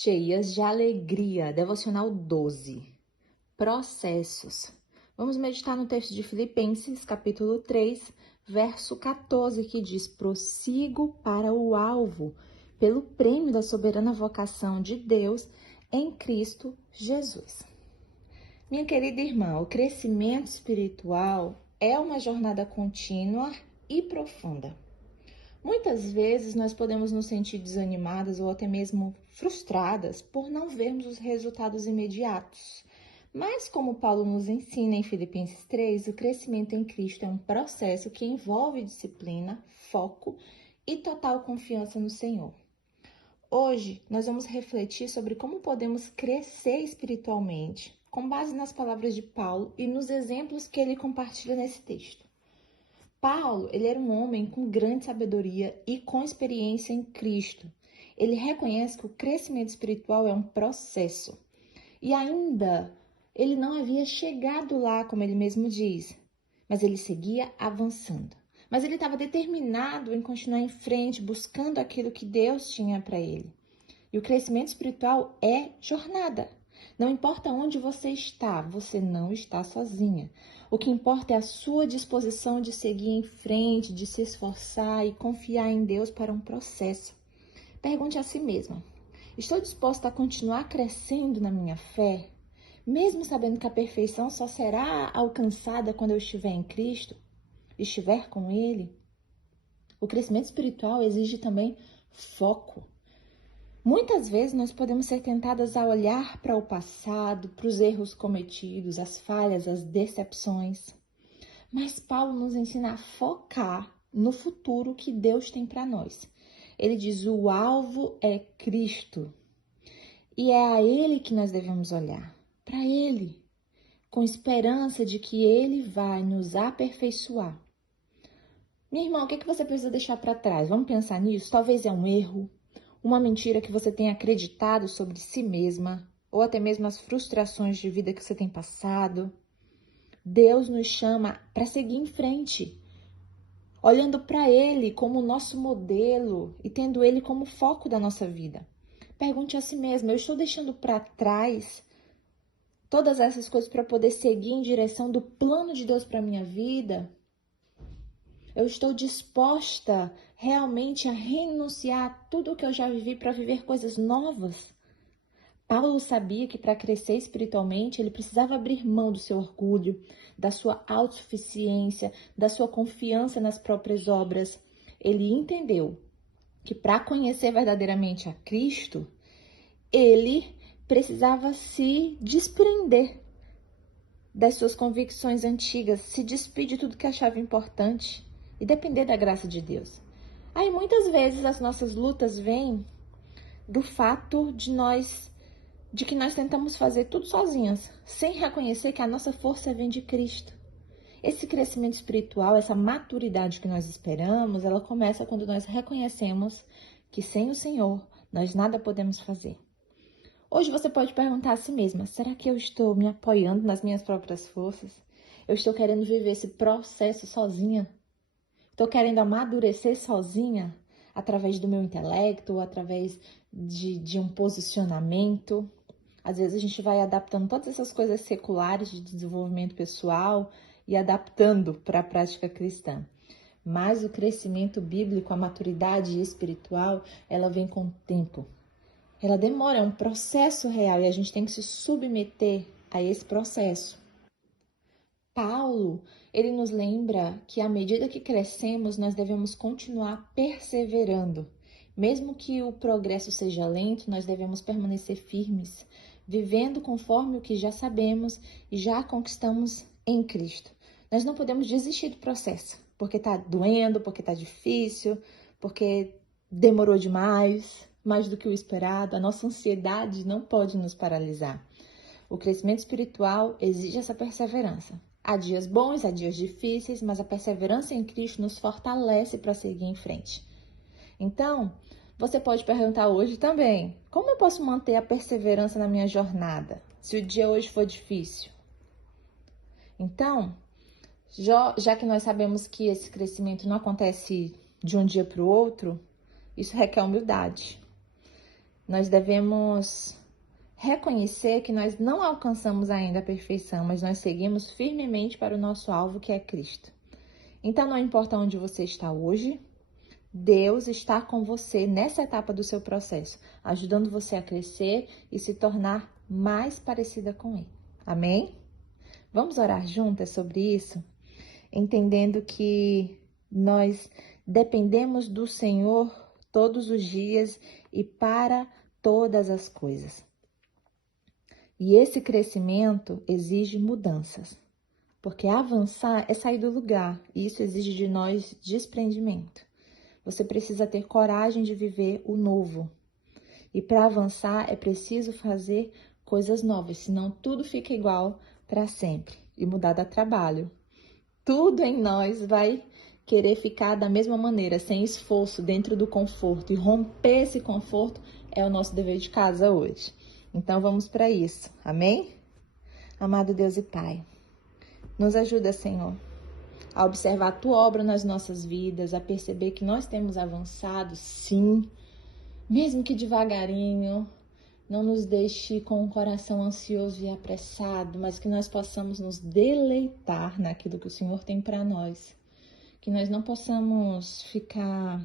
Cheias de alegria. Devocional 12. Processos. Vamos meditar no texto de Filipenses, capítulo 3, verso 14, que diz: prossigo para o alvo, pelo prêmio da soberana vocação de Deus em Cristo Jesus. Minha querida irmã, o crescimento espiritual é uma jornada contínua e profunda. Muitas vezes nós podemos nos sentir desanimadas ou até mesmo frustradas por não vermos os resultados imediatos. Mas como Paulo nos ensina em Filipenses 3, o crescimento em Cristo é um processo que envolve disciplina, foco e total confiança no Senhor. Hoje nós vamos refletir sobre como podemos crescer espiritualmente, com base nas palavras de Paulo e nos exemplos que ele compartilha nesse texto. Paulo, ele era um homem com grande sabedoria e com experiência em Cristo. Ele reconhece que o crescimento espiritual é um processo. E ainda, ele não havia chegado lá, como ele mesmo diz, mas ele seguia avançando. Mas ele estava determinado em continuar em frente, buscando aquilo que Deus tinha para ele. E o crescimento espiritual é jornada. Não importa onde você está, você não está sozinha. O que importa é a sua disposição de seguir em frente, de se esforçar e confiar em Deus para um processo. Pergunte a si mesma: estou disposta a continuar crescendo na minha fé, mesmo sabendo que a perfeição só será alcançada quando eu estiver em Cristo, estiver com Ele? O crescimento espiritual exige também foco. Muitas vezes nós podemos ser tentadas a olhar para o passado, para os erros cometidos, as falhas, as decepções. Mas Paulo nos ensina a focar no futuro que Deus tem para nós. Ele diz: o alvo é Cristo. E é a Ele que nós devemos olhar, para Ele, com esperança de que Ele vai nos aperfeiçoar. Minha irmã, o que você precisa deixar para trás? Vamos pensar nisso? Talvez é um erro, uma mentira que você tenha acreditado sobre si mesma, ou até mesmo as frustrações de vida que você tem passado. Deus nos chama para seguir em frente, olhando para Ele como nosso modelo e tendo Ele como foco da nossa vida. Pergunte a si mesma: eu estou deixando para trás todas essas coisas para poder seguir em direção do plano de Deus para minha vida? Eu estou disposta realmente a renunciar a tudo o que eu já vivi para viver coisas novas? Paulo sabia que para crescer espiritualmente ele precisava abrir mão do seu orgulho, da sua autossuficiência, da sua confiança nas próprias obras. Ele entendeu que para conhecer verdadeiramente a Cristo, ele precisava se desprender das suas convicções antigas, se despedir de tudo que achava importante e depender da graça de Deus. Aí muitas vezes as nossas lutas vêm do fato de que nós tentamos fazer tudo sozinhas, sem reconhecer que a nossa força vem de Cristo. Esse crescimento espiritual, essa maturidade que nós esperamos, ela começa quando nós reconhecemos que sem o Senhor nós nada podemos fazer. Hoje você pode perguntar a si mesma: será que eu estou me apoiando nas minhas próprias forças? Eu estou querendo viver esse processo sozinha? Estou querendo amadurecer sozinha, através do meu intelecto, ou através de um posicionamento? Às vezes a gente vai adaptando todas essas coisas seculares de desenvolvimento pessoal e adaptando para a prática cristã. Mas o crescimento bíblico, a maturidade espiritual, ela vem com o tempo. Ela demora, é um processo real e a gente tem que se submeter a esse processo. Paulo, ele nos lembra que à medida que crescemos, nós devemos continuar perseverando. Mesmo que o progresso seja lento, nós devemos permanecer firmes, vivendo conforme o que já sabemos e já conquistamos em Cristo. Nós não podemos desistir do processo, porque está doendo, porque está difícil, porque demorou demais, mais do que o esperado. A nossa ansiedade não pode nos paralisar. O crescimento espiritual exige essa perseverança. Há dias bons, há dias difíceis, mas a perseverança em Cristo nos fortalece para seguir em frente. Então, você pode perguntar hoje também: como eu posso manter a perseverança na minha jornada, se o dia hoje for difícil? Então, já que nós sabemos que esse crescimento não acontece de um dia para o outro, isso requer humildade. Nós devemos reconhecer que nós não alcançamos ainda a perfeição, mas nós seguimos firmemente para o nosso alvo, que é Cristo. Então, não importa onde você está hoje, Deus está com você nessa etapa do seu processo, ajudando você a crescer e se tornar mais parecida com Ele. Amém? Vamos orar juntas sobre isso? Entendendo que nós dependemos do Senhor todos os dias e para todas as coisas. E esse crescimento exige mudanças, porque avançar é sair do lugar, e isso exige de nós desprendimento. Você precisa ter coragem de viver o novo. E para avançar é preciso fazer coisas novas, senão tudo fica igual para sempre. E mudar dá trabalho. Tudo em nós vai querer ficar da mesma maneira, sem esforço, dentro do conforto. E romper esse conforto é o nosso dever de casa hoje. Então vamos para isso, amém? Amado Deus e Pai, nos ajuda, Senhor, a observar a Tua obra nas nossas vidas, a perceber que nós temos avançado, sim, mesmo que devagarinho. Não nos deixe com um coração ansioso e apressado, mas que nós possamos nos deleitar naquilo que o Senhor tem para nós. Que nós não possamos ficar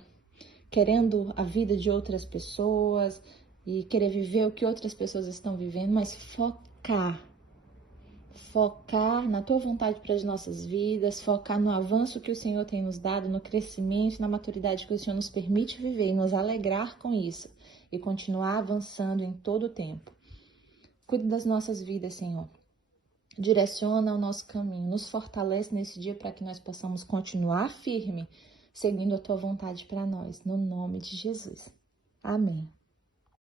querendo a vida de outras pessoas e querer viver o que outras pessoas estão vivendo, mas focar na Tua vontade para as nossas vidas, focar no avanço que o Senhor tem nos dado, no crescimento, na maturidade que o Senhor nos permite viver e nos alegrar com isso e continuar avançando em todo o tempo. Cuide das nossas vidas, Senhor. Direciona o nosso caminho, nos fortalece nesse dia para que nós possamos continuar firme, seguindo a Tua vontade para nós, no nome de Jesus. Amém.